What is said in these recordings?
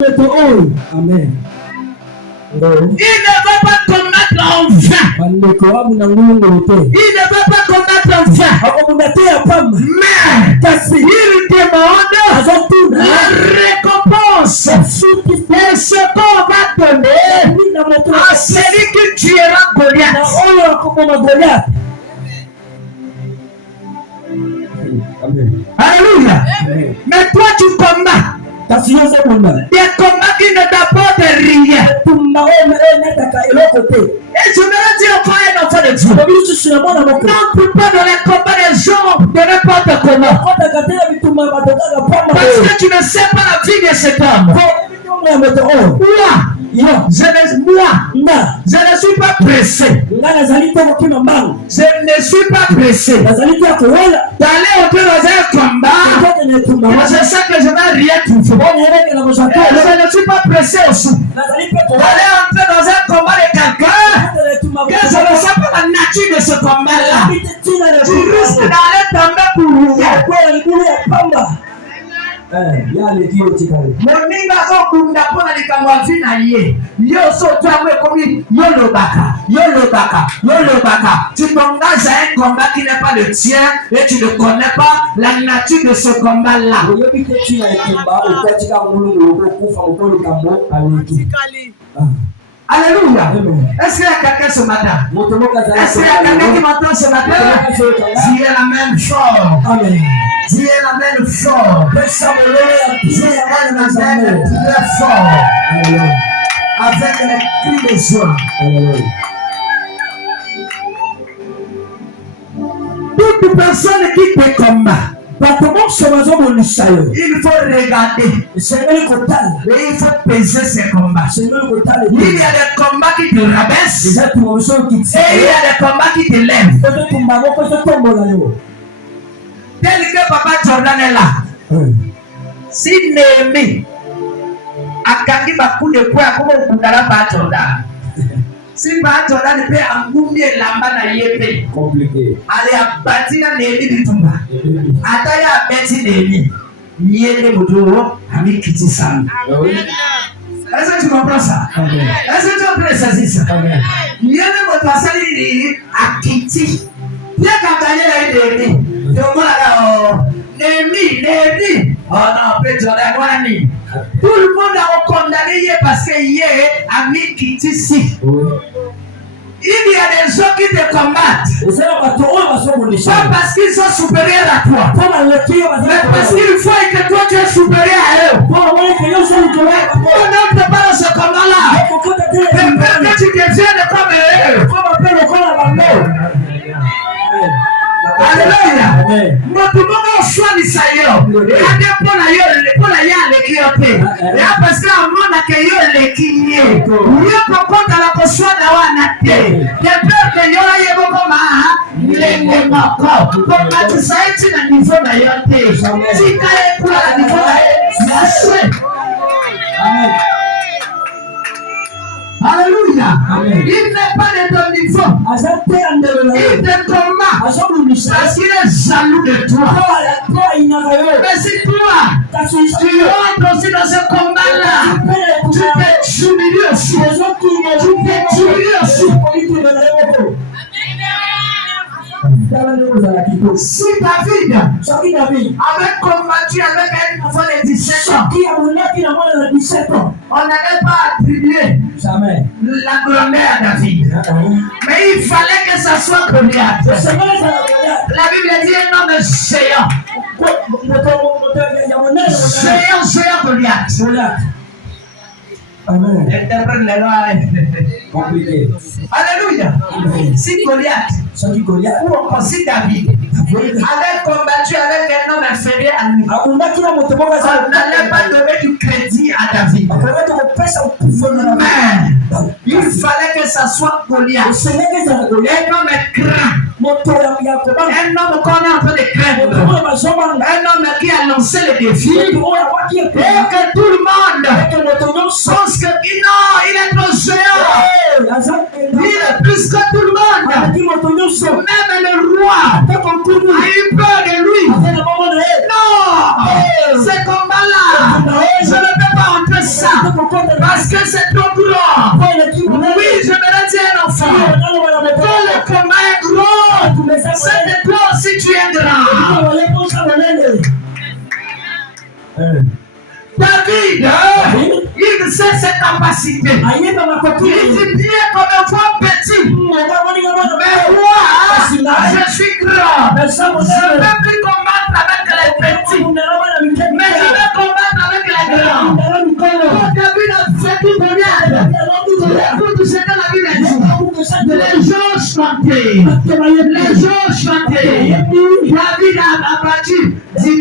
Amen. Il ne va pas combattre en vain. Il ne va pas combattre en vain. Mais il demande la récompense. Et ce qu'on va donner à celui qui tuera Goliath. Alléluia. Mais toi tu combats. Des combats qui ne t'apportent rien. Et je me dis encore un enfant de Dieu. N'entre pas dans les combats des gens de n'importe comment. Parce que tu ne sais pas la vie de cet homme. Je ne suis pas pressé. Je ne suis pas pressé d'aller entrer dans un combat. Je sais que je ne vais rien trouver. Je ne suis pas pressé aussi d'aller entrer dans un combat de quelqu'un que je ne sais pas la nature de ce combat-là. Tu risques d'aller tomber pour rien. Moninga okunda pona likamwa vina ye yo soto amwe komi yolobaka. Tu t'engages à un combat qui n'est pas le tien et tu ne connais pas la nature de ce combat-là. Alléluia. Est-ce qu'il y a quelqu'un ce matin? Est-ce qu'il y a quelqu'un qui m'entend ce matin? Dis la même chose. Amen. Dis la même chose. Dis la même très fort. Avec les cris de joie. Toute personne qui te combat, il faut regarder. Et il faut peser ces combats. Il y a des combats qui te rabaissent. Et il y a des combats qui te lèvent. Tel que Papa Jordan est là. Si Néhémie a gagné ma coup de poing, comment on peut Papa Jordan? Si Papa Jordan peut engoumer l'amba na yépe. Compliqué. Allez à bâtir Néhémie du Tumba. Attendez à bâtir Néhémie. Yépe Boudou, ami Kiti Sam. Est-ce que tu comprends ça? Est-ce que tu comprends ça? Yépe Boudou Sali à Kiti. Bien qu'à gagner la Néhémie. Néhémie. Oh non, Pété Jordan. Tout le monde a condamné parce que hier a mis Kiti ici. Il y a des gens qui te combattent. Pas parce qu'ils sont supérieurs à toi. Mais parce qu'il faut que toi tu es supérieur à eux. On n'entre pas dans ce combat-là. Mais que tu deviennes comme eux. Alléluia. Notre moment soit l'Israël. Parce que monde a créé les kignés. Il y a beaucoup de la potion de la wanate. Des peurs que y'aura y a beaucoup les encore. Pour que tu saches tu n'as niveau d'ailleurs. Si tu as pour la niveau d'ailleurs. Alléluia. Il n'est pas de ton niveau. Il te combat parce qu'il est jaloux de toi. Mais si toi, tu rentres aussi dans ce combat-là, tu t'es humilié aussi. Si David avait combattu avec un enfant de 17 ans, on n'allait pas attribuer la grandeur à David. Mais il fallait que ça soit Goliath. La Bible dit un homme géant. Géant Goliath. Amen. Compliqué. Alléluia. Si Goliath, ou encore si David avait combattu avec un homme inférieur à lui, on n'allait pas donner du crédit à David. Mais il fallait que ça soit Goliath. Un homme craint. Un homme qu'on est en train de craindre. Un homme qui a lancé le défi. Et que tout le monde pense que non, il est trop géant. Il est plus que tout le monde. Même le roi a eu peur de lui. Non, ce combat-là, je ne peux pas entrer ça. Parce que c'est trop grand. Oui, je me retiens un enfant. Quand le combat est gros, c'est de toi aussi tu es grand. David, il sait ses capacités. Il dit bien comme un fois petit. Mais moi, je suis grand. Je ne peux plus combattre avec les petits. Mais je vais combattre avec les grands. Quand David a fait tout goliath, écoute ce que la Bible dit. Les gens chantaient. Les gens chantaient. David a battu 10 000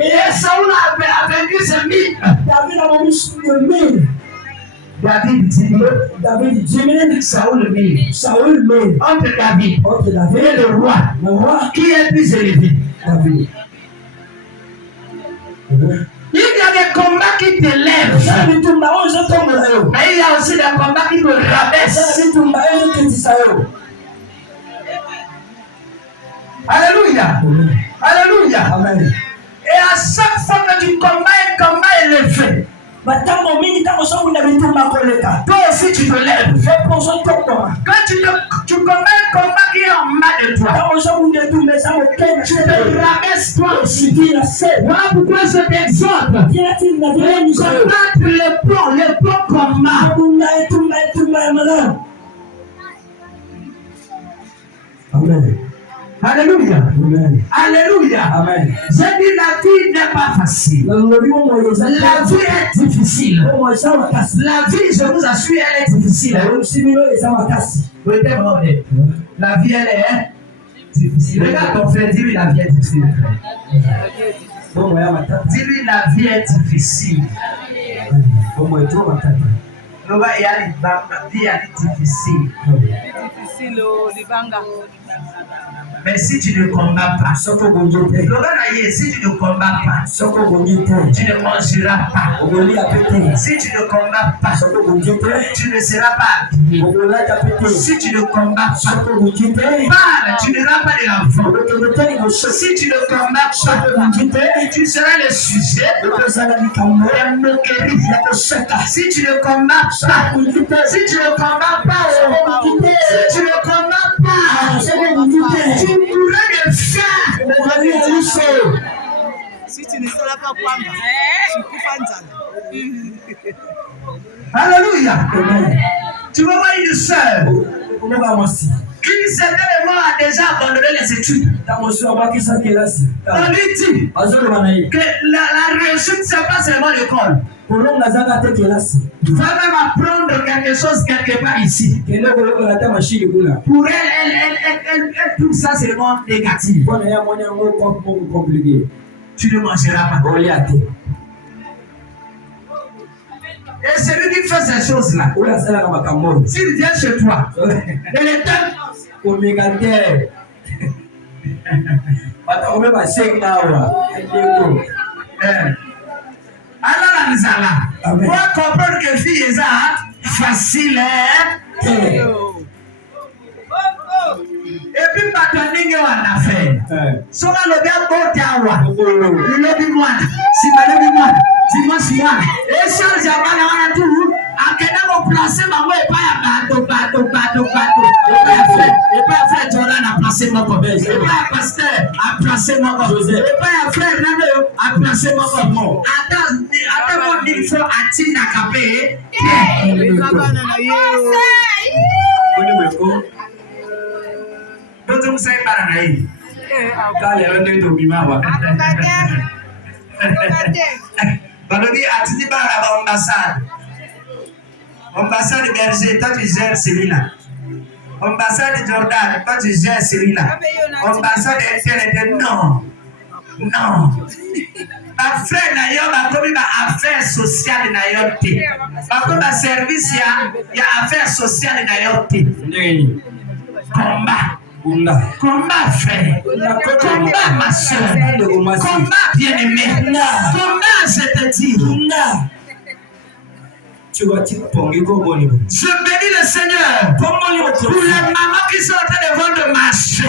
et Saoul a vaincu ces 1000. David a vaincu 1000. David 10 000, Saoul 1000. Saoul 1000. Entre David et le roi. Qui est plus élevé? David. Il y a des combats qui te lèvent. Mais il y a aussi des combats qui te rabaissent. Alléluia. Alléluia. Amen. Et à chaque fois que tu combats un combat élevé, toi aussi tu te lèves. Quand tu combats un combat qui est en bas de toi, tu te rabaisses toi aussi. Voilà pourquoi je t'exhorte. Combattre le bon combat. Amen. Alléluia. Amen. Alléluia. Amen. J'ai dit la vie n'est pas facile. La vie est difficile. La vie, je vous assure, elle est difficile. La vie, elle est difficile. Regarde ton frère, dis-lui la vie est difficile. Dis-lui la vie est difficile. La vie est difficile. Mais si tu ne combats pas, si tu ne combats pas, tu ne mangeras pas. Si tu ne combats pas, tu ne seras pas. Si tu ne combats pas, tu n'auras pas de l'enfant. Si tu ne combats pas, tu seras le sujet de moqueries. Si tu ne combats pas, si tu ne combats pas, si tu ne combats pas, tu pourrais le faire. Si tu ne seras pas quoi, tu peux. Alléluia. Tu vas voir une sœur qui certainement a déjà abandonné les études. On lui dit que la réussite, ce n'est pas seulement l'école. Tu vas même apprendre quelque chose quelque part ici. Pour elle trouve ça seulement négatif. Tu ne mangeras pas. Et celui qui fait ces choses-là, s'il vient chez toi, et les temps, alors la misala, pour comprendre que fille est facile, et puis pas donner en affaire. Soit le bien porté à moi, le lobby moi, si ma lobby moi, si moi si moi, et si on jamais a tout, à quel moment placer ma main et pas à bateau, et pas faire Jordan à placer mon corps, et pas à pasteur à placer mon corps, et pas à faire Nano à placer mon corps. Attends, mon il faut à Tina Capé. Don't say Paranay. Balogi Atiba ambassade. Ambassade Berger, toi tu gères celui-là. Ambassade Jordan, toi tu gères celui-là. Ambassade Internet, non. Non. Ma frère Nayo, ma commis ma affaire sociale Nayo. Ma commis ma service, il y a affaire sociale Nayo. Combat. Combat frère, combat ma soeur, combat bien-aimé, combat je te dis. Je bénis le Seigneur pour les mamans qui sont en train de vendre marché.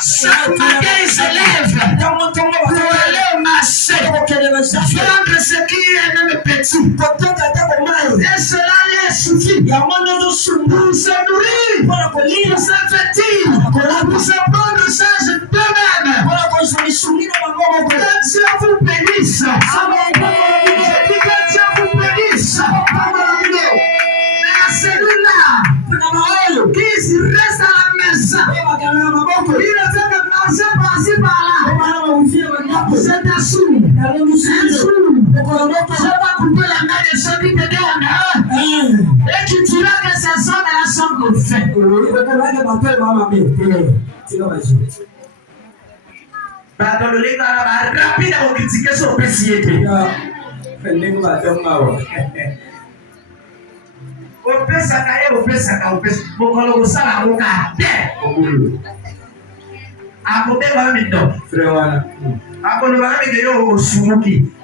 Chaque matin, il se lève pour aller au marché, prendre ce qui est même petit. Et cela lui suffit pour se nourrir, pour se vêtir, pour se prendre charge d'eux-mêmes. Que Dieu vous bénisse. Je dis que Dieu vous bénisse. Mais celui-là qui reste à la maison, il ne fait que marcher par-ci par-là. C'est un sou. Je vais couper la main de ceux qui te donnent. Et tu diras que ces hommes-là sont mauvais. Rapide à critiquer son péciété.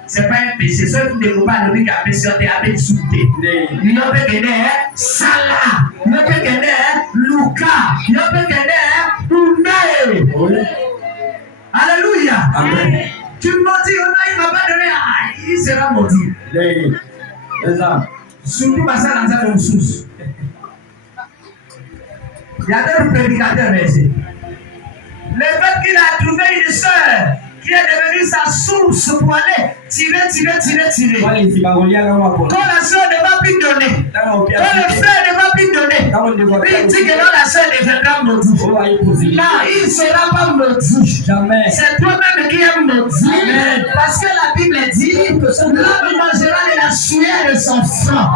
C'est pas un péché, c'est un développement de l'unique péché avec souté. Il y a pas gagné Salah, il y a pas gagné Lucas, il y a pas gagné Unai. Alléluia. Amen. Tu me dis, il va pas donner, il sera maudit. C'est ça. Surtout parce que dans une source. Il y a deux prédicateurs ici. Le fait qu'il a trouvé une sœur qui est devenue sa source pour aller tirer. Quand la sœur ne va plus donner, quand le frère ne va plus donner, il dit que non, la sœur deviendra maudite. Non, il ne sera pas maudit. C'est toi-même qui es maudit. Parce que la Bible dit que l'homme mangera de la sueur de son front.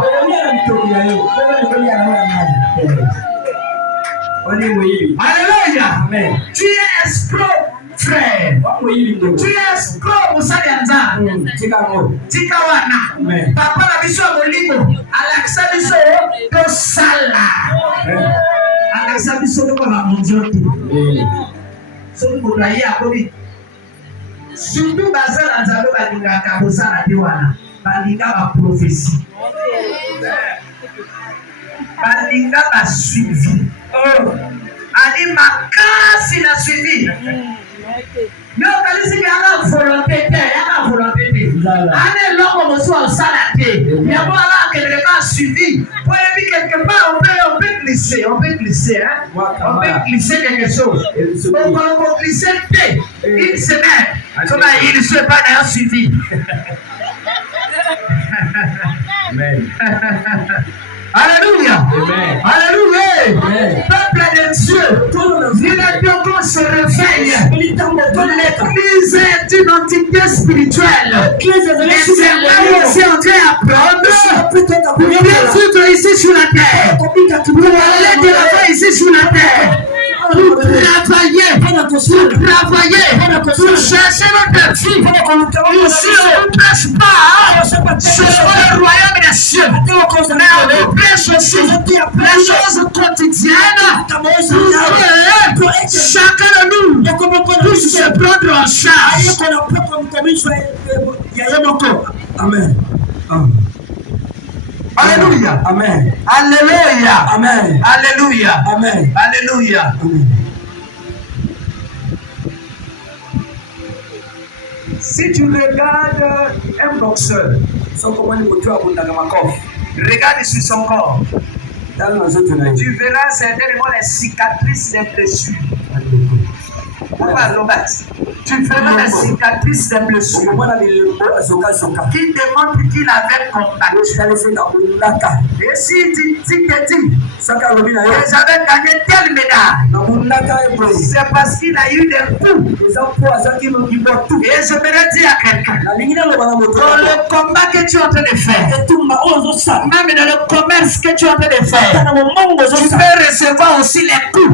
Alléluia. Tu es escroc, frère. Tu es escroc, Moussalianza. Tikawana. Papa la biso molingo. Alexa biso to sala. Alexa biso to la mondioti. So ko la ya kobi. Surtout bazala nzalo ba dinga ka bosala diwana. Ba dinga ba prophétie. Ba dinga ba suivi. Ani makasi na suivi. Mais on a dit qu'il y a une volonté. Allez, l'homme me soit au salaté. Il y a pas là que quelqu'un suivi. Pour aller quelque part, on peut glisser. On peut glisser quelque chose. Donc, on peut glisser une semaine. Comme il ne soit pas d'ailleurs suivi. Amen. Alléluia. Amen. Alléluia. Peuple de Dieu, il est temps qu'on se réveille. L'Église est une entité spirituelle. Et c'est là où on s'est en train d'apprendre pour bien vivre ici sur la terre. Pour aller de l'avant ici sur la terre. Pour travailler, pour chercher notre vie. Ici, on ne prêche pas sur le royaume des cieux, mais on prêche aussi les choses quotidiennes pour chacun de nous puisse se prendre en charge. Amen. Alléluia. Amen. Alléluia. Amen. Alléluia. Amen. Alléluia. Si tu regardes un boxeur, regarde sur son corps, tu verras certainement les cicatrices des blessures. Tu verras les cicatrices des blessures qui démontrent qu'il avait combattu. Et s'il te dit j'avais gagné telle médaille, c'est parce qu'il a eu des coups. Et je voudrais dire à quelqu'un, dans le combat que tu es en train de faire, même dans le commerce que tu es en train de faire, tu peux recevoir aussi les coups.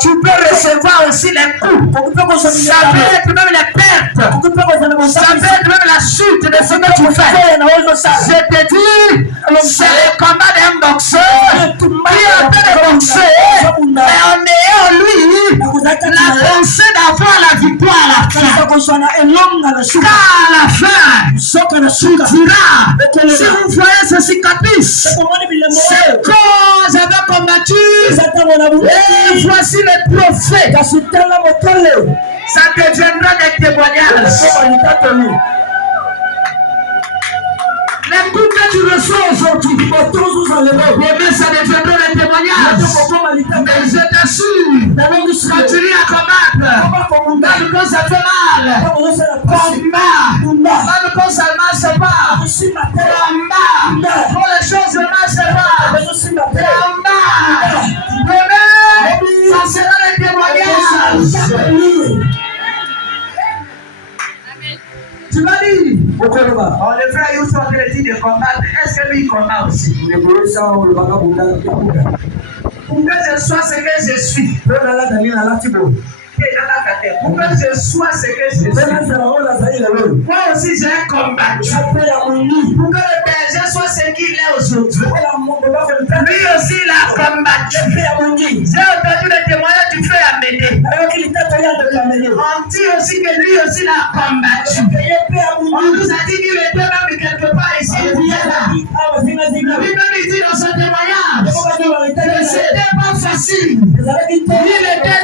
Tu peux recevoir aussi les coups. Ça peut être même les pertes. Ça peut être même la chute de ce que tu fais. Je te dis, c'est le combat d'un boxeur qui est en train de boxer. Mais en ayant lui la pensée d'avoir la victoire à la fin. Car à la fin, tu diras, si vous voyez ces cicatrices, c'est quand j'avais combattu nature. Et voici le prophète. Ça deviendra des témoignages. Les coups que tu reçois aujourd'hui, ça deviendra des témoignages. Mais je t'assure, continue à combattre. Même quand ça fait mal, combat. Même quand ça ne marche pas, combat. Quand les choses ne marchent pas, combat. Demain, ça sera des témoignages. Tu m'as dit, le frère Youssou a dit de combattre. Est-ce que lui il combat aussi? Pour que je sois ce que je suis. Pour que je sois ce que je suis. Moi aussi j'ai combattu. Pour que le berger soit ce qu'il est aujourd'hui. Lui aussi il a combattu. J'ai entendu le témoignage du frère Amédée. On dit aussi que lui aussi il a combattu. On nous a dit qu'il était même quelque part ici. Lui-même il dit dans son témoignage que c'était pas facile. Il était